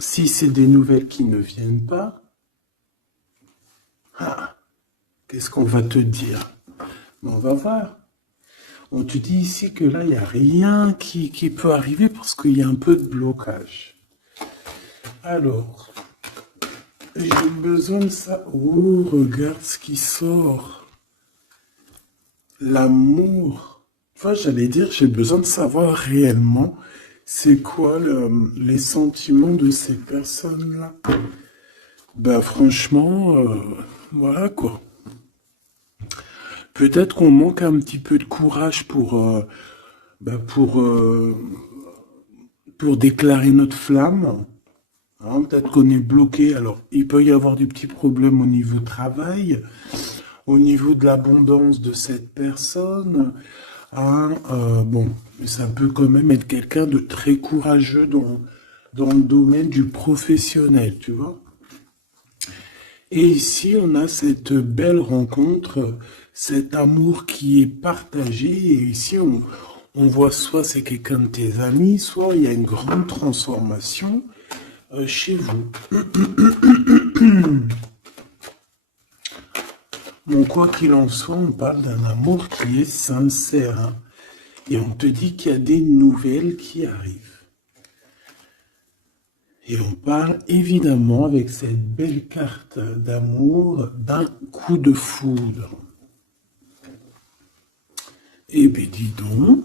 Si c'est des nouvelles qui ne viennent pas, ah, qu'est-ce qu'on va te dire? On va voir. On te dit ici que là, il n'y a rien qui peut arriver parce qu'il y a un peu de blocage. Alors, j'ai besoin de ça. Oh, regarde ce qui sort. L'amour. Enfin, j'allais dire, j'ai besoin de savoir réellement c'est quoi les sentiments de ces personnes-là. Ben franchement, voilà quoi. Peut-être qu'on manque un petit peu de courage ben, pour déclarer notre flamme. Hein, peut-être qu'on est bloqué. Alors, il peut y avoir des petits problèmes au niveau travail, au niveau de l'abondance de cette personne. Hein, bon, mais ça peut quand même être quelqu'un de très courageux dans le domaine du professionnel, tu vois. Et ici, on a cette belle rencontre, cet amour qui est partagé. Et ici, on voit soit c'est quelqu'un de tes amis, soit il y a une grande transformation chez vous. Bon, quoi qu'il en soit, on parle d'un amour qui est sincère. Hein. Et on te dit qu'il y a des nouvelles qui arrivent. Et on parle évidemment avec cette belle carte d'amour d'un coup de foudre. Eh bien, dis donc.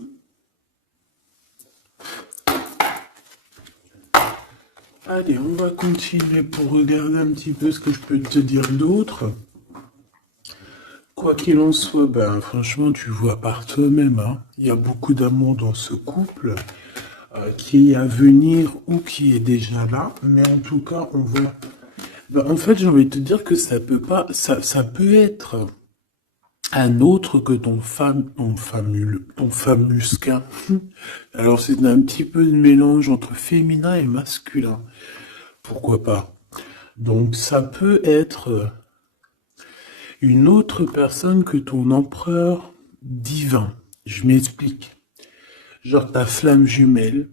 Allez, on va continuer pour regarder un petit peu ce que je peux te dire d'autre. Quoi qu'il en soit, ben franchement, tu vois par toi-même, hein, il y a beaucoup d'amour dans ce couple qui est à venir ou qui est déjà là. Mais en tout cas, on voit. Ben, en fait, j'ai envie de te dire que ça peut pas, ça peut être un autre que ton famusquin. Alors c'est un petit peu de mélange entre féminin et masculin. Pourquoi pas? Donc ça peut être une autre personne que ton empereur divin. Je m'explique. Genre ta flamme jumelle,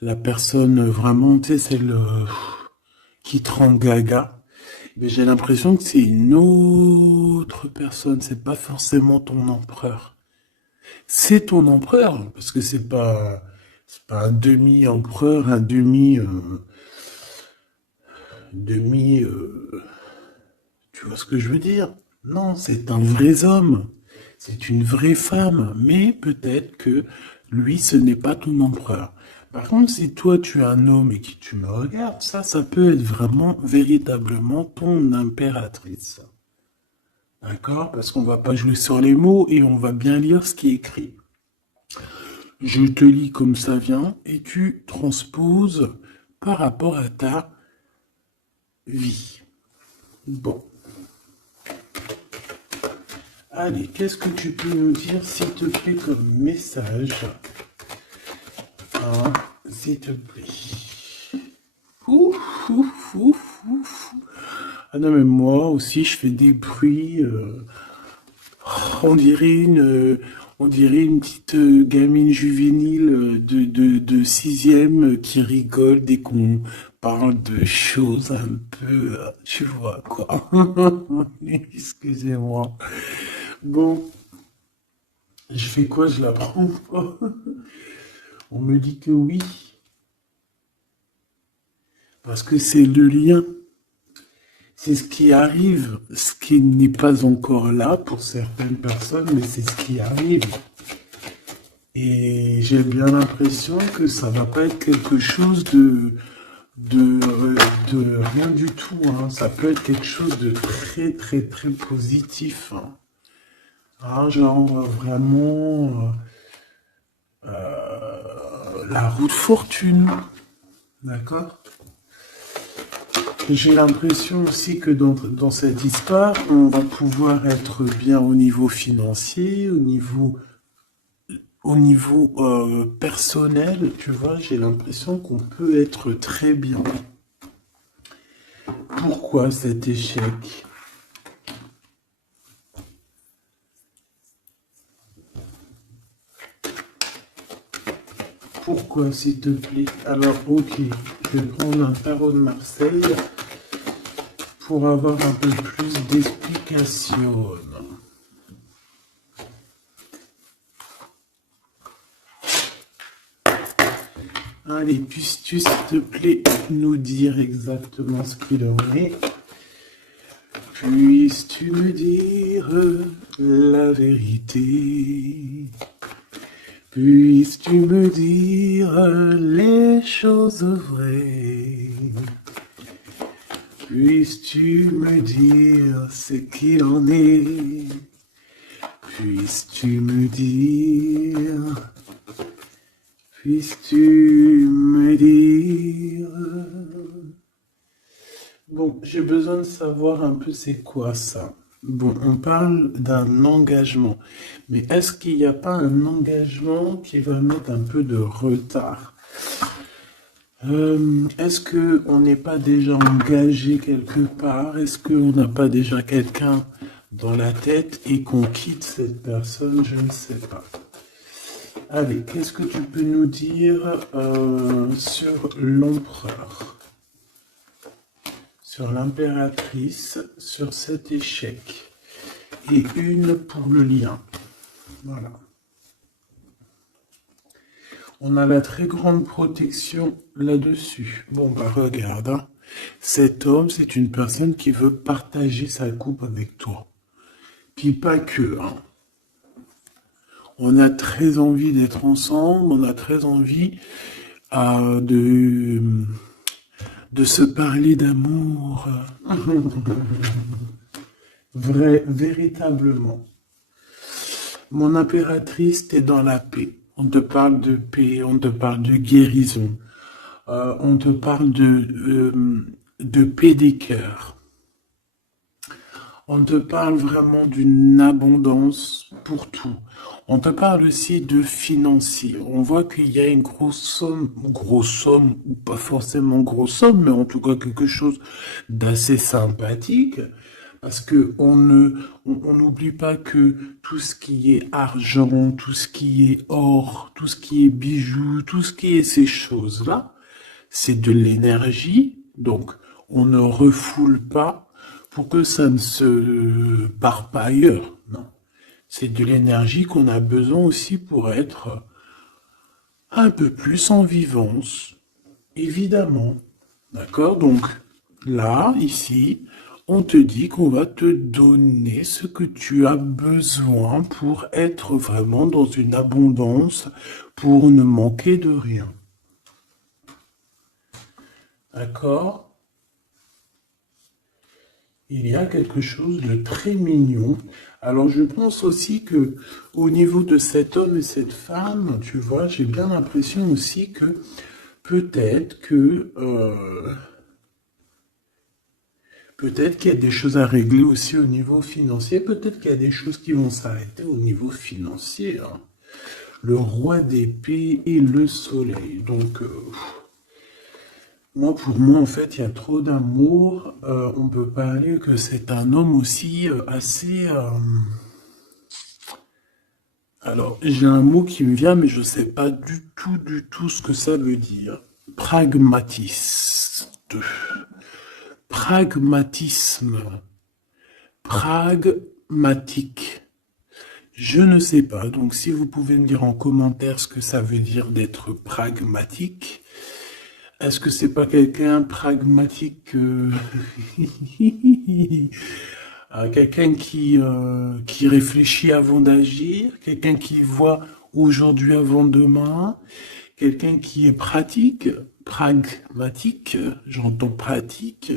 la personne vraiment, tu sais, celle qui te rend gaga. Mais j'ai l'impression que c'est une autre personne, c'est pas forcément ton empereur. C'est ton empereur, parce que c'est pas un demi-empereur, un demi, tu vois ce que je veux dire? Non, c'est un vrai homme, c'est une vraie femme, mais peut-être que lui, ce n'est pas ton empereur. Par contre, si toi tu es un homme et que tu me regardes, ça peut être vraiment, véritablement ton impératrice. D'accord? Parce qu'on va pas jouer sur les mots et on va bien lire ce qui est écrit. Je te lis comme ça vient et tu transposes par rapport à ta vie. Bon. Allez, qu'est-ce que tu peux nous dire, s'il te plaît, comme message? Hein, s'il te plaît. Ouf, ouf, ouf, ouf. Ah non, mais moi aussi, je fais des bruits. On dirait une petite gamine juvénile de sixième qui rigole dès qu'on parle de choses un peu, tu vois quoi. Excusez-moi. Bon, je fais quoi? Je la prends pas. On me dit que oui, parce que c'est le lien. C'est ce qui arrive, ce qui n'est pas encore là pour certaines personnes, mais c'est ce qui arrive. Et j'ai bien l'impression que ça va pas être quelque chose de, de rien du tout. Hein. Ça peut être quelque chose de très très très positif. Hein. Ah, genre vraiment la roue de fortune. D'accord? J'ai l'impression aussi que dans cette histoire, on va pouvoir être bien au niveau financier, au niveau personnel, tu vois, j'ai l'impression qu'on peut être très bien. Pourquoi cet échec? Pourquoi, s'il te plaît? Alors, ok, je vais prendre un tarot de Marseille pour avoir un peu plus d'explications. Allez, puisses-tu, s'il te plaît, nous dire exactement ce qu'il en est? Puisses-tu me dire la vérité? Puisses-tu me dire les choses vraies? Puisses-tu me dire ce qu'il en est? Puisses-tu me dire... Puisses-tu me dire... Bon, j'ai besoin de savoir un peu c'est quoi ça. Bon, on parle d'un engagement. Mais est-ce qu'il n'y a pas un engagement qui va mettre un peu de retard? Est-ce qu'on n'est pas déjà engagé quelque part? Est-ce qu'on n'a pas déjà quelqu'un dans la tête et qu'on quitte cette personne? Je ne sais pas. Allez, qu'est-ce que tu peux nous dire sur l'empereur, sur l'impératrice, sur cet échec? Et une pour le lien. Voilà. On a la très grande protection là-dessus. Bon, bah regarde, hein. Cet homme, c'est une personne qui veut partager sa coupe avec toi. Puis pas que, hein. On a très envie d'être ensemble, on a très envie de se parler d'amour. Véritablement. Mon impératrice, t'es dans la paix. On te parle de paix, on te parle de guérison. On te parle de paix des cœurs. On te parle vraiment d'une abondance pour tout. On te parle aussi de financier. On voit qu'il y a une grosse somme, ou pas forcément grosse somme, mais en tout cas quelque chose d'assez sympathique. Parce que on n'oublie pas que tout ce qui est argent, tout ce qui est or, tout ce qui est bijoux, tout ce qui est ces choses-là, c'est de l'énergie. Donc, on ne refoule pas pour que ça ne se part pas ailleurs. Non. C'est de l'énergie qu'on a besoin aussi pour être un peu plus en vivance, évidemment. D'accord? Donc, là, ici, on te dit qu'on va te donner ce que tu as besoin pour être vraiment dans une abondance, pour ne manquer de rien. D'accord? Il y a quelque chose de très mignon. Alors je pense aussi que au niveau de cet homme et cette femme, tu vois, j'ai bien l'impression aussi que peut-être que peut-être qu'il y a des choses à régler aussi au niveau financier. Peut-être qu'il y a des choses qui vont s'arrêter au niveau financier. Hein. Le roi d'épée et le soleil. Donc moi, pour moi, en fait, il y a trop d'amour. On peut parler que c'est un homme aussi assez... Alors, j'ai un mot qui me vient, mais je ne sais pas du tout ce que ça veut dire. Pragmatiste. Pragmatisme. Pragmatique. Je ne sais pas. Donc, si vous pouvez me dire en commentaire ce que ça veut dire d'être pragmatique... Est-ce que c'est pas quelqu'un pragmatique, quelqu'un qui réfléchit avant d'agir, quelqu'un qui voit aujourd'hui avant demain, quelqu'un qui est pratique, pragmatique, j'entends pratique.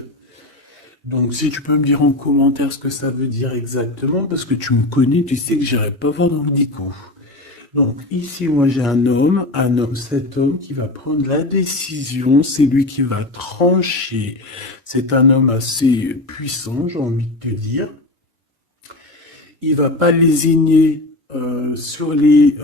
Donc si tu peux me dire en commentaire ce que ça veut dire exactement, parce que tu me connais, tu sais que j'irai pas voir dans le dico. Donc ici, moi j'ai un homme, cet homme qui va prendre la décision, c'est lui qui va trancher. C'est un homme assez puissant, j'ai envie de te dire. Il va pas lésigner sur les...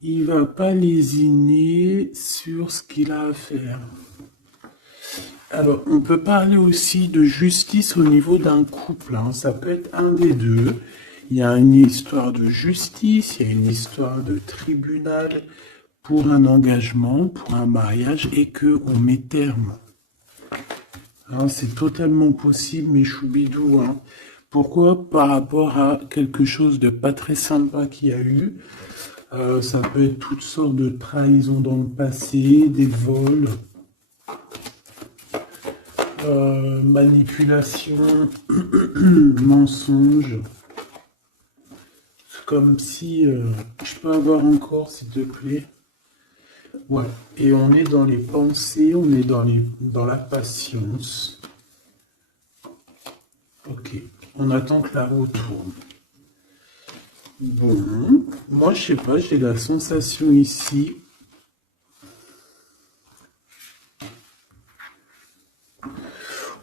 il va pas lésiner sur ce qu'il a à faire. Alors, on peut parler aussi de justice au niveau d'un couple. Hein. Ça peut être un des deux Il y a une histoire de justice, il y a une histoire de tribunal pour un engagement, pour un mariage, et qu'on met terme. Hein, c'est totalement possible, mais choubidou. Hein. Pourquoi? Par rapport à quelque chose de pas très sympa qu'il y a eu. Ça peut être toutes sortes de trahisons dans le passé, des vols, manipulation, mensonges. C'est comme si... je peux avoir encore, s'il te plaît. Ouais. Et on est dans les pensées, on est dans la patience. Ok. On attend que la roue tourne. Bon. Moi, je sais pas, j'ai la sensation ici.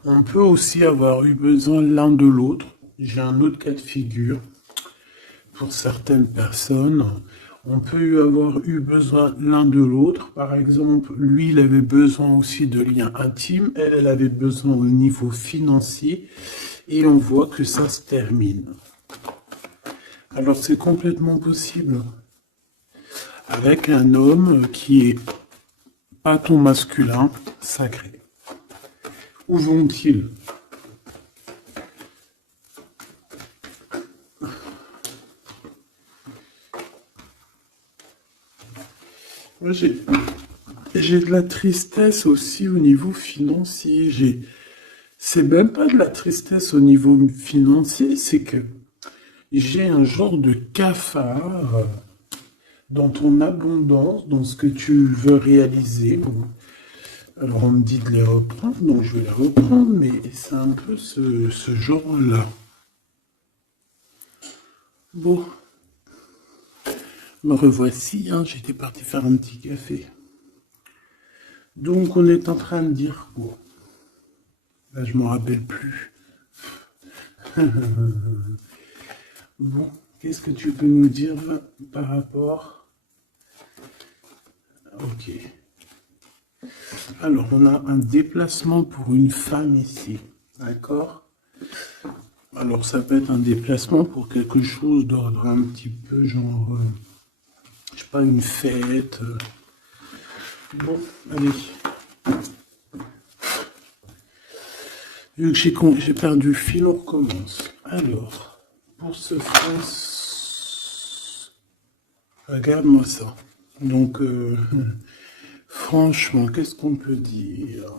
On peut aussi avoir eu besoin l'un de l'autre. J'ai un autre cas de figure. Pour certaines personnes, on peut avoir eu besoin l'un de l'autre. Par exemple, lui, il avait besoin aussi de liens intimes. Elle avait besoin au niveau financier. Et on voit que ça se termine. Alors, c'est complètement possible. Avec un homme qui est pas ton masculin sacré. Où vont-ils? Moi, j'ai de la tristesse aussi au niveau financier. C'est même pas de la tristesse au niveau financier, c'est que j'ai un genre de cafard dans ton abondance, dans ce que tu veux réaliser. Alors on me dit de les reprendre, donc je vais les reprendre, mais c'est un peu ce genre-là. Bon, me revoici, hein, j'étais parti faire un petit café. Donc on est en train de dire quoi? Là je m'en rappelle plus. Bon, qu'est-ce que tu peux nous dire par rapport? Ok. Alors, on a un déplacement pour une femme ici. D'accord? Alors, ça peut être un déplacement pour quelque chose d'ordre un petit peu genre, je sais pas, une fête. Bon, allez. Vu que j'ai perdu le fil, on recommence. Alors, pour ce France, regarde-moi ça. Donc, franchement, qu'est-ce qu'on peut dire?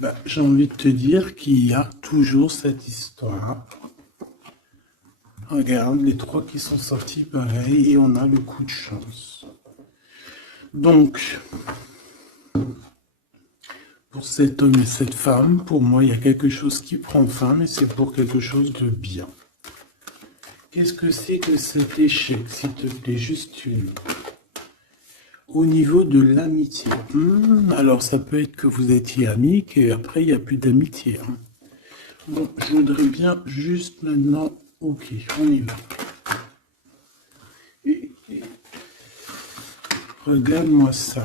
Bah, j'ai envie de te dire qu'il y a toujours cette histoire. Regarde, les trois qui sont sortis pareil, et on a le coup de chance. Donc, pour cet homme et cette femme, pour moi, il y a quelque chose qui prend fin, mais c'est pour quelque chose de bien. Qu'est-ce que c'est que cet échec, s'il te plaît, juste une? Au niveau de l'amitié. Alors, ça peut être que vous étiez amis, qu'après, il n'y a plus d'amitié. Hein. Bon, je voudrais bien juste maintenant... Ok, on y va. Regarde-moi ça.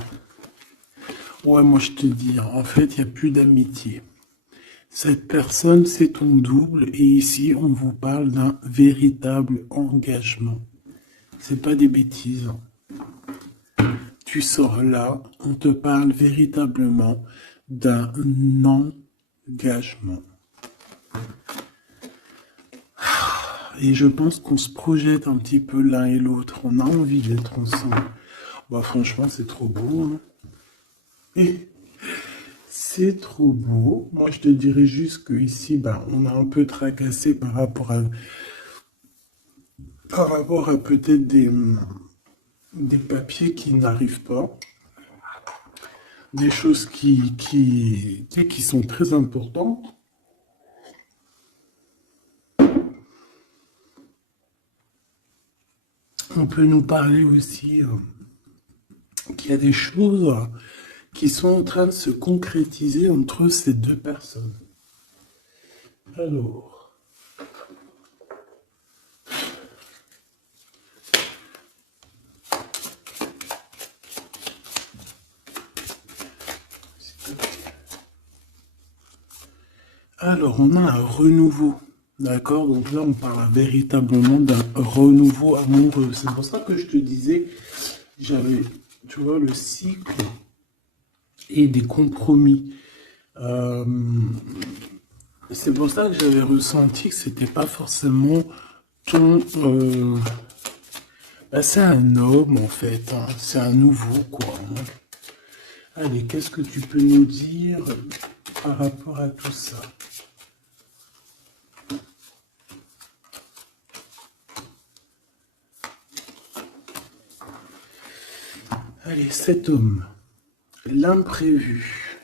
Ouais, moi, je te dis, en fait, il n'y a plus d'amitié. Cette personne, c'est ton double, et ici, on vous parle d'un véritable engagement. C'est pas des bêtises. Tu sors là, on te parle véritablement d'un engagement. Et je pense qu'on se projette un petit peu l'un et l'autre. On a envie d'être ensemble. Bah franchement, c'est trop beau. Hein. Et c'est trop beau. Moi, je te dirais juste que ici, bah, on a un peu tracassé par rapport à peut-être des papiers qui n'arrivent pas. Des choses qui sont très importantes. On peut nous parler aussi qu'il y a des choses qui sont en train de se concrétiser entre ces deux personnes. Alors... Alors, on a un renouveau. D'accord? Donc là, on parle véritablement d'un renouveau amoureux. C'est pour ça que je te disais, j'avais, tu vois, le cycle et des compromis. Euh, c'est pour ça que j'avais ressenti que c'était pas forcément ton... bah, c'est un homme, en fait, hein. C'est un nouveau, quoi, hein. Allez, qu'est-ce que tu peux nous dire par rapport à tout ça? Allez, cet homme, l'imprévu.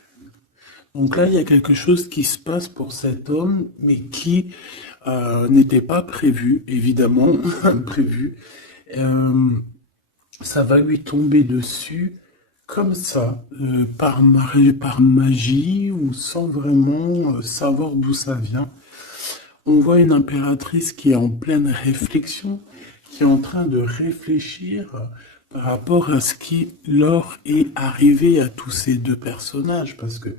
Donc là, il y a quelque chose qui se passe pour cet homme, mais qui n'était pas prévu, évidemment, imprévu. Euh, Ça va lui tomber dessus comme ça, par magie ou sans vraiment savoir d'où ça vient. On voit une impératrice qui est en pleine réflexion, qui est en train de réfléchir par rapport à ce qui leur est arrivé à tous ces deux personnages, parce que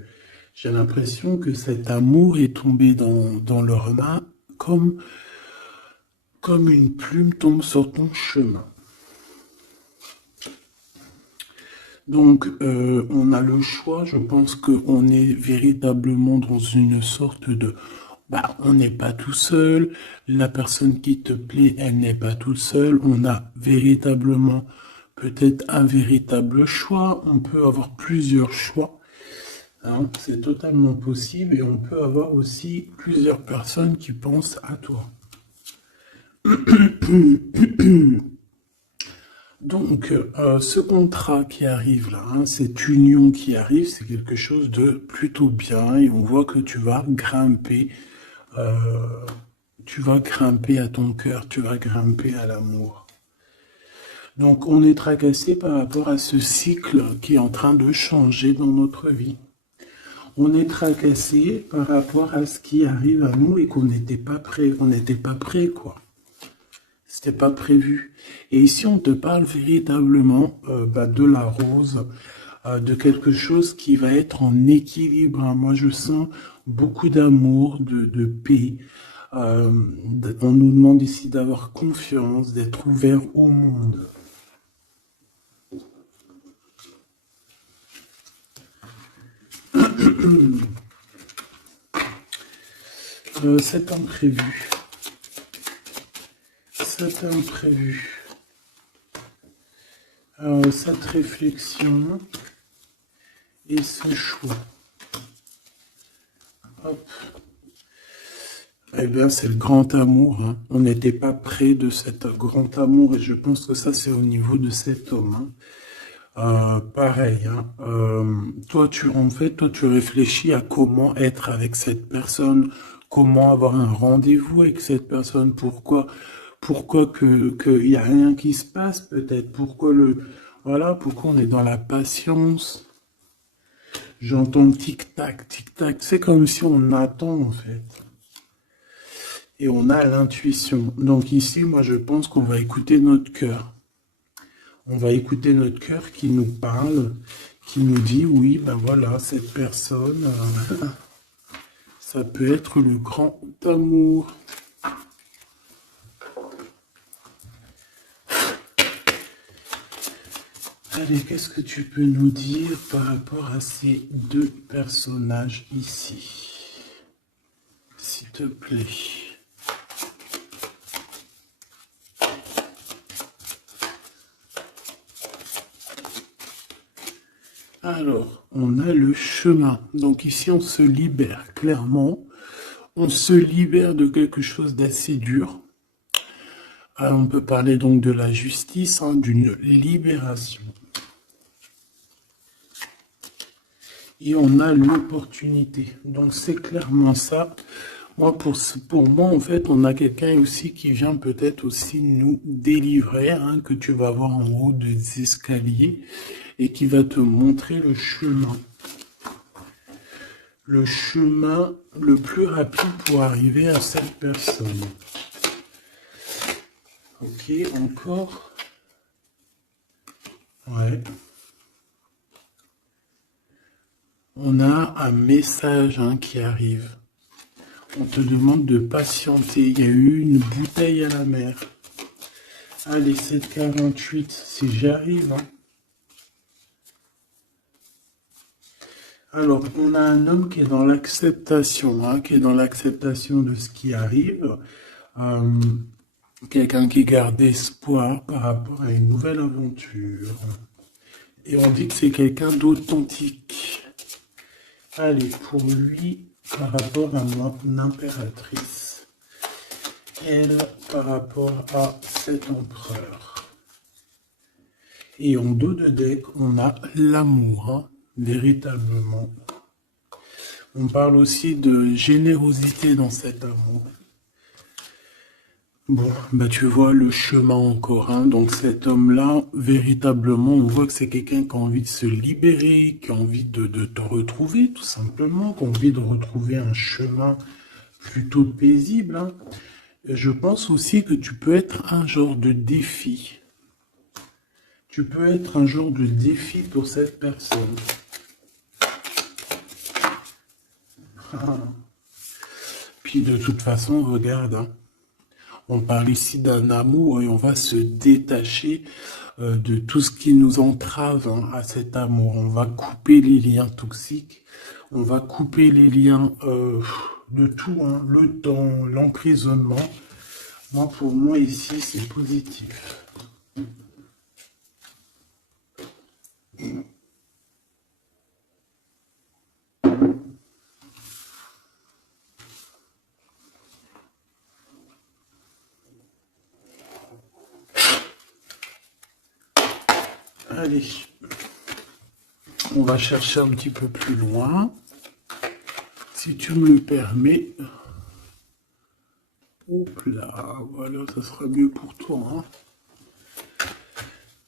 j'ai l'impression que cet amour est tombé dans leurs mains comme une plume tombe sur ton chemin. Donc, on a le choix. Je pense qu'on est véritablement dans une sorte de... Bah, on n'est pas tout seul. La personne qui te plaît, elle n'est pas toute seule. On a véritablement peut-être un véritable choix. On peut avoir plusieurs choix, hein. C'est totalement possible. Et on peut avoir aussi plusieurs personnes qui pensent à toi. Donc, ce contrat qui arrive là, hein, cette union qui arrive, c'est quelque chose de plutôt bien et on voit que euh, tu vas grimper à ton cœur, tu vas grimper à l'amour. Donc, on est tracassé par rapport à ce cycle qui est en train de changer dans notre vie. On est tracassé par rapport à ce qui arrive à nous et qu'on n'était pas prêt, on n'était pas prêt, quoi. C'était pas prévu. Et ici, on te parle véritablement de la rose, de quelque chose qui va être en équilibre, hein. Moi, je sens beaucoup d'amour, de paix. On nous demande ici d'avoir confiance, d'être ouvert au monde. C'est imprévu. C'est imprévu. Cette réflexion et ce choix. Hop. Eh bien, c'est le grand amour, hein. On n'était pas près de cet grand amour et je pense que ça, c'est au niveau de cet homme, hein. Pareil, hein. Toi, tu réfléchis à comment être avec cette personne, comment avoir un rendez-vous avec cette personne, pourquoi qu'il y a rien qui se passe, peut-être, voilà, pourquoi on est dans la patience. J'entends tic-tac, tic-tac. C'est comme si on attend, en fait. Et on a l'intuition. Donc ici, moi, je pense qu'on va écouter notre cœur. On va écouter notre cœur qui nous parle, qui nous dit, oui, ben voilà, cette personne, ça peut être le grand amour. Allez, qu'est-ce que tu peux nous dire par rapport à ces deux personnages ici, s'il te plaît? Alors, on a le chemin. Donc ici, on se libère, clairement. On se libère de quelque chose d'assez dur. On peut parler donc de la justice, hein, d'une libération. Et on a l'opportunité. Donc c'est clairement ça. Moi, pour moi, en fait, on a quelqu'un aussi qui vient peut-être aussi nous délivrer, hein, que tu vas voir en haut des escaliers et qui va te montrer le chemin. Le chemin le plus rapide pour arriver à cette personne. Ok, encore. Ouais. On a un message, hein, qui arrive. On te demande de patienter. Il y a eu une bouteille à la mer. Allez, 7,48, si j'y arrive. Hein. Alors, on a un homme qui est dans l'acceptation, hein, qui est dans l'acceptation de ce qui arrive. Euh, Quelqu'un qui garde espoir par rapport à une nouvelle aventure. Et on dit que c'est quelqu'un d'authentique. Allez, pour lui, par rapport à mon impératrice. Elle, par rapport à cet empereur. Et en dos de deck, on a l'amour, hein, véritablement. On parle aussi de générosité dans cet amour. Bon, bah tu vois le chemin encore, hein. Donc cet homme-là, véritablement, on voit que c'est quelqu'un qui a envie de se libérer, qui a envie de te retrouver, tout simplement, qui a envie de retrouver un chemin plutôt paisible, hein. Et je pense aussi que tu peux être un genre de défi. Tu peux être un genre de défi pour cette personne. Puis de toute façon, regarde, hein. On parle ici d'un amour et on va se détacher de tout ce qui nous entrave, hein, à cet amour. On va couper les liens toxiques, on va couper les liens de tout, hein, le temps, l'emprisonnement. Moi, pour moi, ici, c'est positif. Allez, on va chercher un petit peu plus loin, si tu me le permets. Hop là, voilà, ça sera mieux pour toi, hein.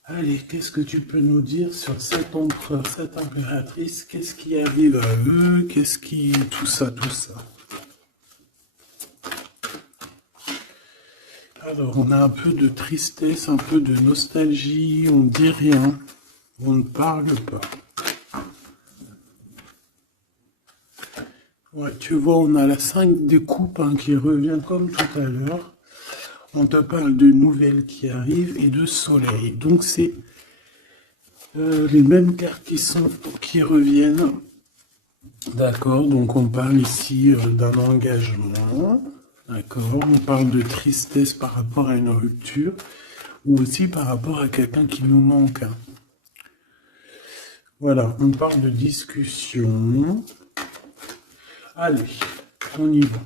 Allez, qu'est-ce que tu peux nous dire sur cet empereur, cette impératrice? Qu'est-ce qui arrive à eux? Qu'est-ce qui... Tout ça, tout ça. Alors, on a un peu de tristesse, un peu de nostalgie, on ne dit rien, on ne parle pas. Ouais, tu vois, on a la 5 des coupes, hein, qui revient comme tout à l'heure. On te parle de nouvelles qui arrivent et de soleil. Donc, c'est les mêmes cartes qui reviennent. D'accord, donc on parle ici d'un engagement. D'accord, on parle de tristesse par rapport à une rupture ou aussi par rapport à quelqu'un qui nous manque. Hein. Voilà, on parle de discussion. Allez, on y va.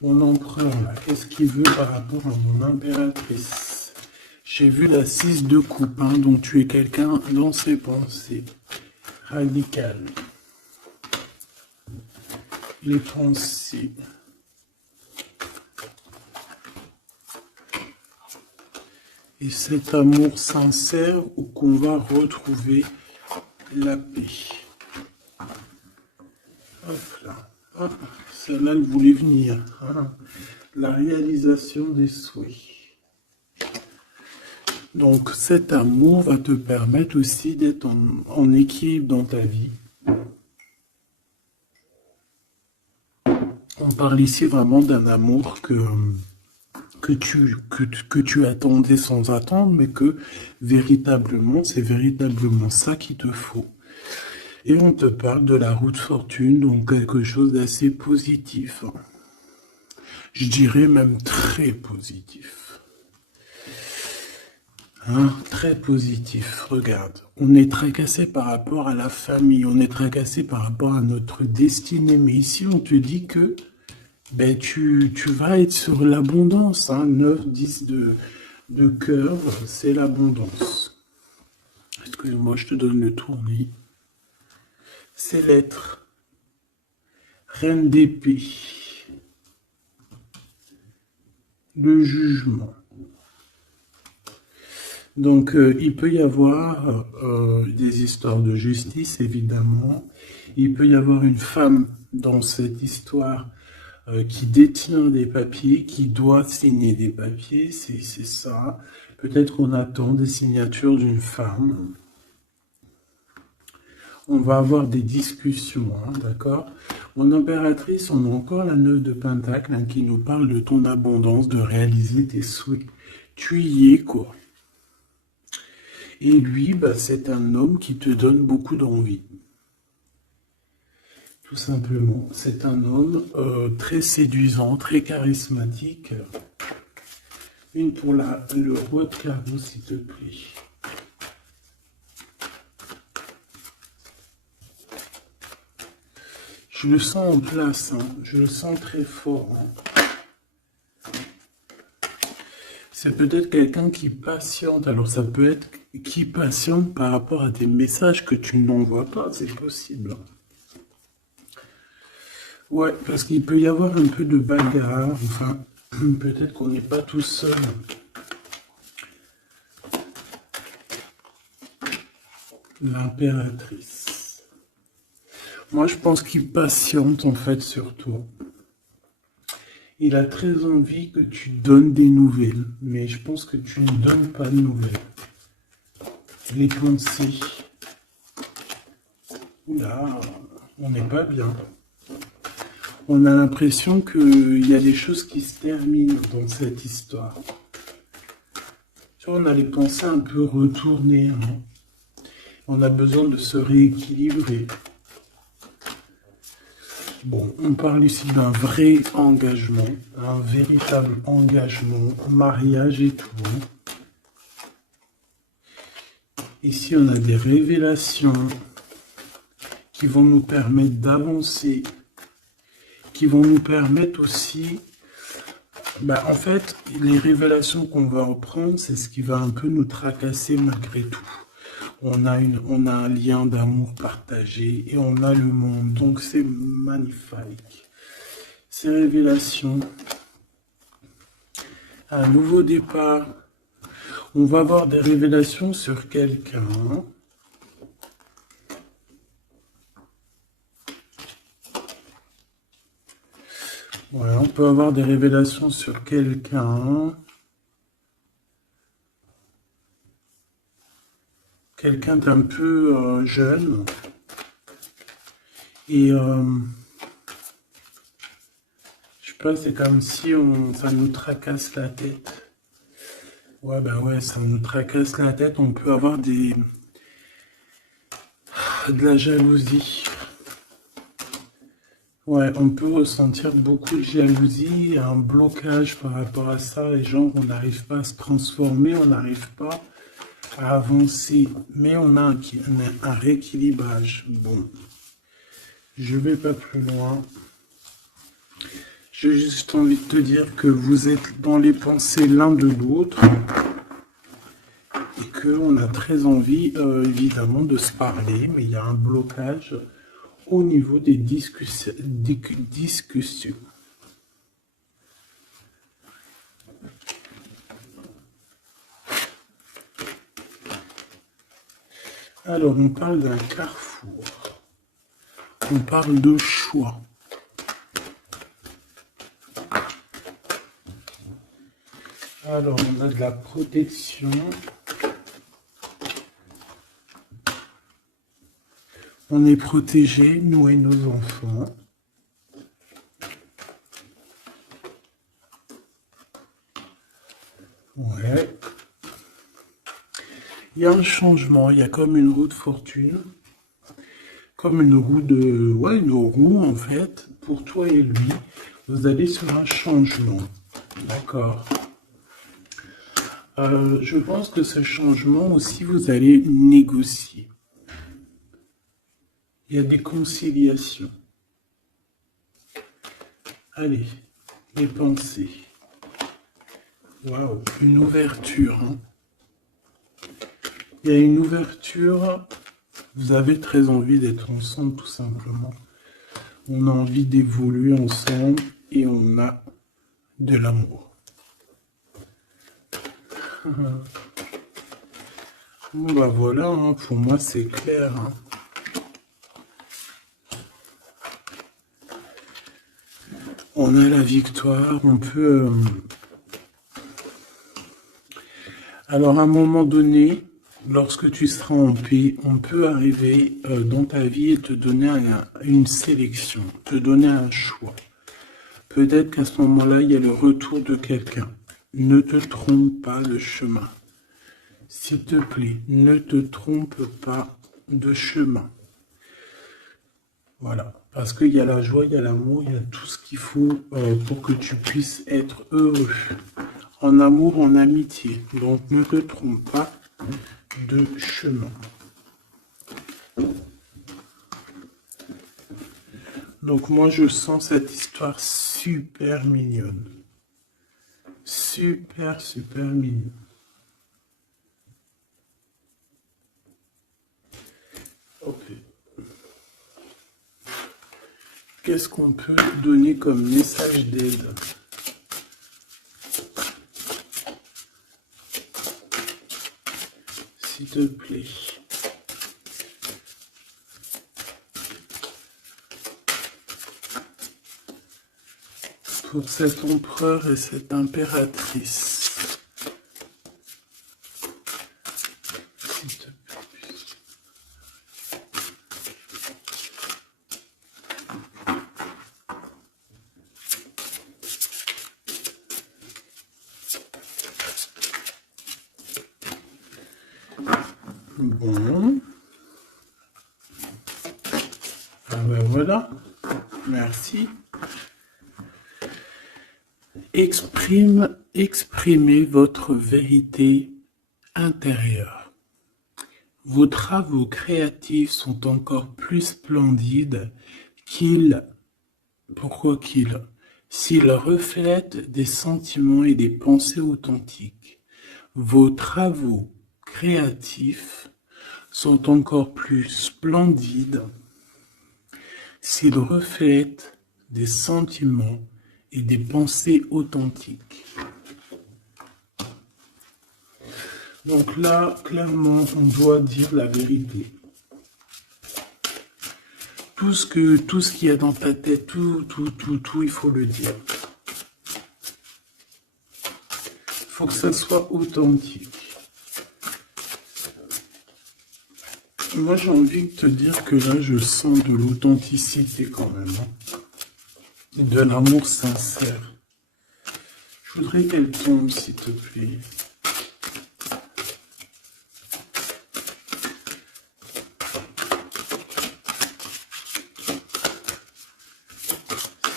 Mon empereur, là, qu'est-ce qu'il veut par rapport à mon impératrice? J'ai vu la 6 de coupe, hein, donc tu es quelqu'un dans ses pensées. Radical. Les pensées. Et cet amour sincère où qu'on va retrouver la paix. Hop là. Hop, celle-là, elle voulait venir. Hein. La réalisation des souhaits. Donc cet amour va te permettre aussi d'être en équilibre dans ta vie. On parle ici vraiment d'un amour que tu attendais sans attendre, mais que véritablement, c'est véritablement ça qu'il te faut. Et on te parle de la roue de fortune, donc quelque chose d'assez positif. Je dirais même très positif. Hein, très positif. Regarde, on est tracassé par rapport à la famille, on est tracassé par rapport à notre destinée. Mais ici, on te dit que ben, tu vas être sur l'abondance. Hein, 9, 10 de cœur, c'est l'abondance. Excuse-moi, je te donne le tournis. C'est l'être. Reine d'épée. Le jugement. Donc, il peut y avoir des histoires de justice, évidemment. Il peut y avoir une femme dans cette histoire qui détient des papiers, qui doit signer des papiers, c'est ça. Peut-être qu'on attend des signatures d'une femme. On va avoir des discussions, hein, d'accord? Mon impératrice, on a encore la 9 de Pentacle hein, qui nous parle de ton abondance, de réaliser tes souhaits. Tu y es, quoi. Et lui, bah, c'est un homme qui te donne beaucoup d'envie. Tout simplement. C'est un homme très séduisant, très charismatique. Une pour le roi de carreau, s'il te plaît. Je le sens en place, hein. Je le sens très fort. Hein. C'est peut-être quelqu'un qui patiente. Alors ça peut être qui patiente par rapport à des messages que tu n'envoies pas, c'est possible. Ouais, parce qu'il peut y avoir un peu de bagarre. Enfin, peut-être qu'on n'est pas tout seul. L'impératrice. Moi, je pense qu'il patiente, en fait, sur toi. Il a très envie que tu donnes des nouvelles, mais je pense que tu ne donnes pas de nouvelles. Les pensées. Oula, on n'est pas bien. On a l'impression qu'il y a des choses qui se terminent dans cette histoire. Tu vois, on a les pensées un peu retournées. Hein. On a besoin de se rééquilibrer. Bon, on parle ici d'un vrai engagement, un véritable engagement, mariage et tout. Ici, on a des révélations qui vont nous permettre d'avancer, qui vont nous permettre aussi... Bah, en fait, les révélations qu'on va en prendre, c'est ce qui va un peu nous tracasser malgré tout. On a un lien d'amour partagé et on a le monde. Donc c'est magnifique. Ces révélations, un nouveau départ. On va avoir des révélations sur quelqu'un. Voilà, on peut avoir des révélations sur quelqu'un. Quelqu'un d'un peu jeune. Et je sais pas, c'est comme si ça nous tracasse la tête. Ouais, ben ouais, ça nous tracasse la tête. On peut avoir de la jalousie. Ouais, on peut ressentir beaucoup de jalousie, un blocage par rapport à ça. Et genre, on n'arrive pas à se transformer, on n'arrive pas à avancer. Mais on a un rééquilibrage. Bon, je vais pas plus loin. J'ai juste envie de te dire que vous êtes dans les pensées l'un de l'autre. Et qu'on a très envie, évidemment, de se parler. Mais il y a un blocage au niveau des discussions. Alors, on parle d'un carrefour. On parle de choix. Alors, on a de la protection. On est protégé, nous et nos enfants. Ouais. Il y a un changement, il y a comme une roue de fortune. Comme une roue de... Ouais, une roue en fait. Pour toi et lui, vous allez sur un changement. D'accord. Je pense que ce changement aussi, vous allez négocier. Il y a des conciliations. Allez, les pensées. Waouh, une ouverture. Hein. Il y a une ouverture. Vous avez très envie d'être ensemble, tout simplement. On a envie d'évoluer ensemble et on a de l'amour. Bon, bah voilà, hein, pour moi c'est clair. Hein. On a la victoire, on peut... Alors à un moment donné, Lorsque tu seras en paix, on peut arriver dans ta vie et te donner une sélection, te donner un choix. Peut-être qu'à ce moment-là, il y a le retour de quelqu'un. Ne te trompe pas de chemin. S'il te plaît, ne te trompe pas de chemin. Voilà. Parce qu'il y a la joie, il y a l'amour, il y a tout ce qu'il faut pour que tu puisses être heureux. En amour, en amitié. Donc, ne te trompe pas de chemin. Donc, moi, je sens cette histoire super mignonne. Super, super mignonne. Ok. Qu'est-ce qu'on peut donner comme message d'aide? S'il te plaît. Pour cet empereur et cette impératrice. S'il te plaît. Bon. Ah ben voilà. Merci. Exprimez votre vérité intérieure. Vos travaux créatifs sont encore plus splendides s'ils reflètent des sentiments et des pensées authentiques. Vos travaux créatifs sont encore plus splendides s'ils reflètent des sentiments et des pensées authentiques. Donc là, clairement, on doit dire la vérité. Tout ce qu'il y a dans ta tête, tout, il faut le dire. Il faut que ça soit authentique. Moi, j'ai envie de te dire que là, je sens de l'authenticité quand même. De l'amour sincère. Je voudrais qu'elle tombe, s'il te plaît.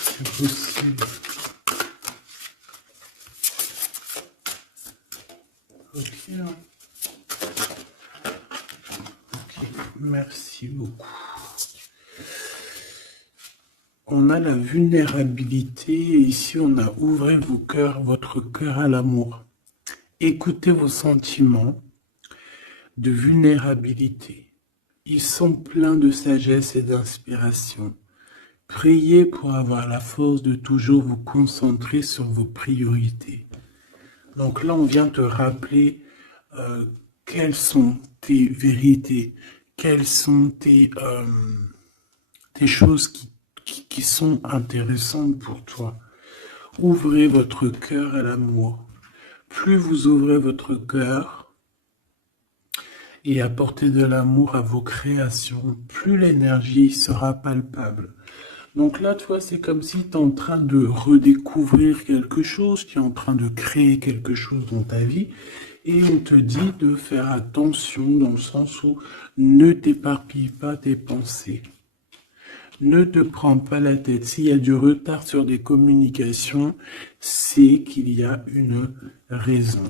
C'est possible. Ok. Ok, merci beaucoup. On a la vulnérabilité et ici on a ouvrez votre cœur à l'amour. Écoutez vos sentiments de vulnérabilité. Ils sont pleins de sagesse et d'inspiration. Priez pour avoir la force de toujours vous concentrer sur vos priorités. Donc là, on vient te rappeler quelles sont tes vérités, quelles sont tes choses qui sont intéressantes pour toi. Ouvrez votre cœur à l'amour. Plus vous ouvrez votre cœur et apportez de l'amour à vos créations, plus l'énergie sera palpable. Donc là, toi, c'est comme si tu es en train de redécouvrir quelque chose, tu es en train de créer quelque chose dans ta vie, et on te dit de faire attention dans le sens où ne t'éparpille pas tes pensées. Ne te prends pas la tête. S'il y a du retard sur des communications, c'est qu'il y a une raison.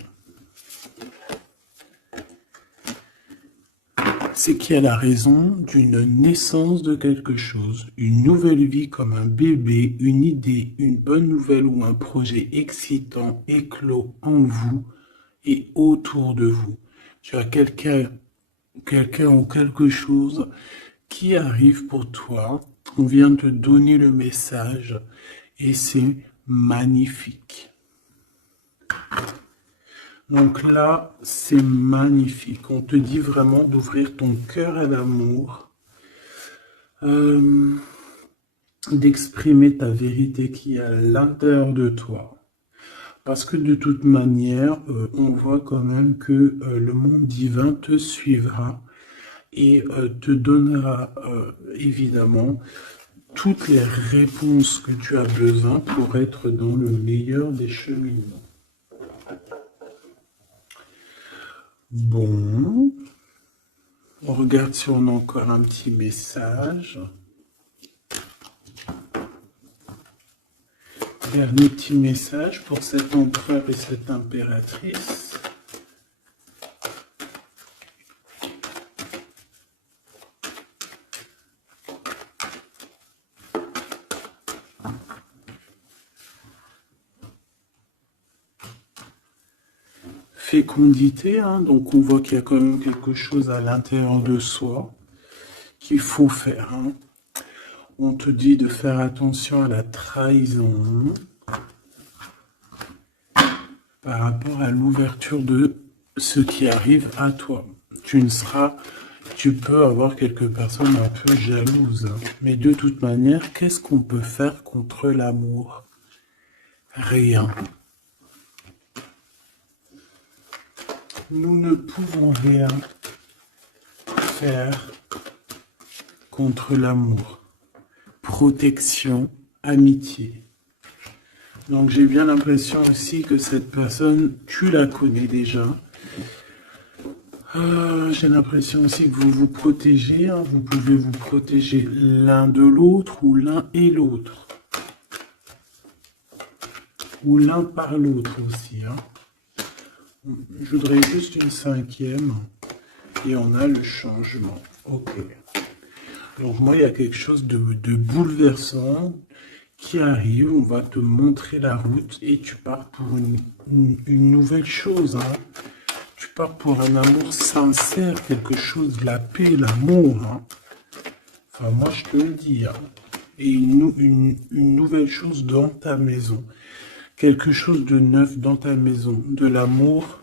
C'est qu'il y a la raison d'une naissance de quelque chose, une nouvelle vie comme un bébé, une idée, une bonne nouvelle ou un projet excitant éclos en vous et autour de vous. Tu as quelqu'un ou quelque chose qui arrive pour toi. On vient te donner le message et c'est magnifique. Donc là, c'est magnifique. On te dit vraiment d'ouvrir ton cœur à l'amour, d'exprimer ta vérité qui est à l'intérieur de toi. Parce que de toute manière, on voit quand même que le monde divin te suivra et te donnera évidemment toutes les réponses que tu as besoin pour être dans le meilleur des cheminements. Bon, on regarde si on a encore un petit message. Dernier petit message pour cet empereur et cette impératrice. Fécondité, hein, donc on voit qu'il y a quand même quelque chose à l'intérieur de soi qu'il faut faire. Hein. On te dit de faire attention à la trahison par rapport à l'ouverture de ce qui arrive à toi. Tu peux avoir quelques personnes un peu jalouses, hein. Mais de toute manière, qu'est-ce qu'on peut faire contre l'amour? Rien. Nous ne pouvons rien faire contre l'amour. Protection, amitié. Donc j'ai bien l'impression aussi que cette personne, tu la connais déjà. J'ai l'impression aussi que vous vous protégez. Hein. Vous pouvez vous protéger l'un de l'autre ou l'un et l'autre. Ou l'un par l'autre aussi. Hein. Je voudrais juste une cinquième. Et on a le changement. Ok. Donc moi, il y a quelque chose de bouleversant qui arrive. On va te montrer la route et tu pars pour une nouvelle chose. Hein. Tu pars pour un amour sincère, quelque chose de la paix, l'amour. Hein. Enfin, moi, je te le dis. Hein. Et une nouvelle chose dans ta maison. Quelque chose de neuf dans ta maison. De l'amour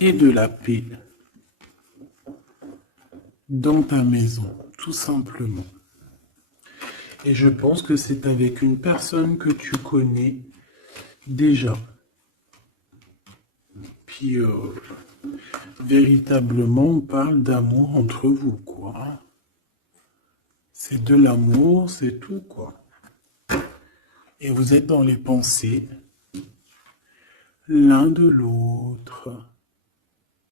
et de la paix. Dans ta maison, tout simplement. Et je pense que c'est avec une personne que tu connais déjà. Puis, véritablement, on parle d'amour entre vous, quoi. C'est de l'amour, c'est tout, quoi. Et vous êtes dans les pensées l'un de l'autre.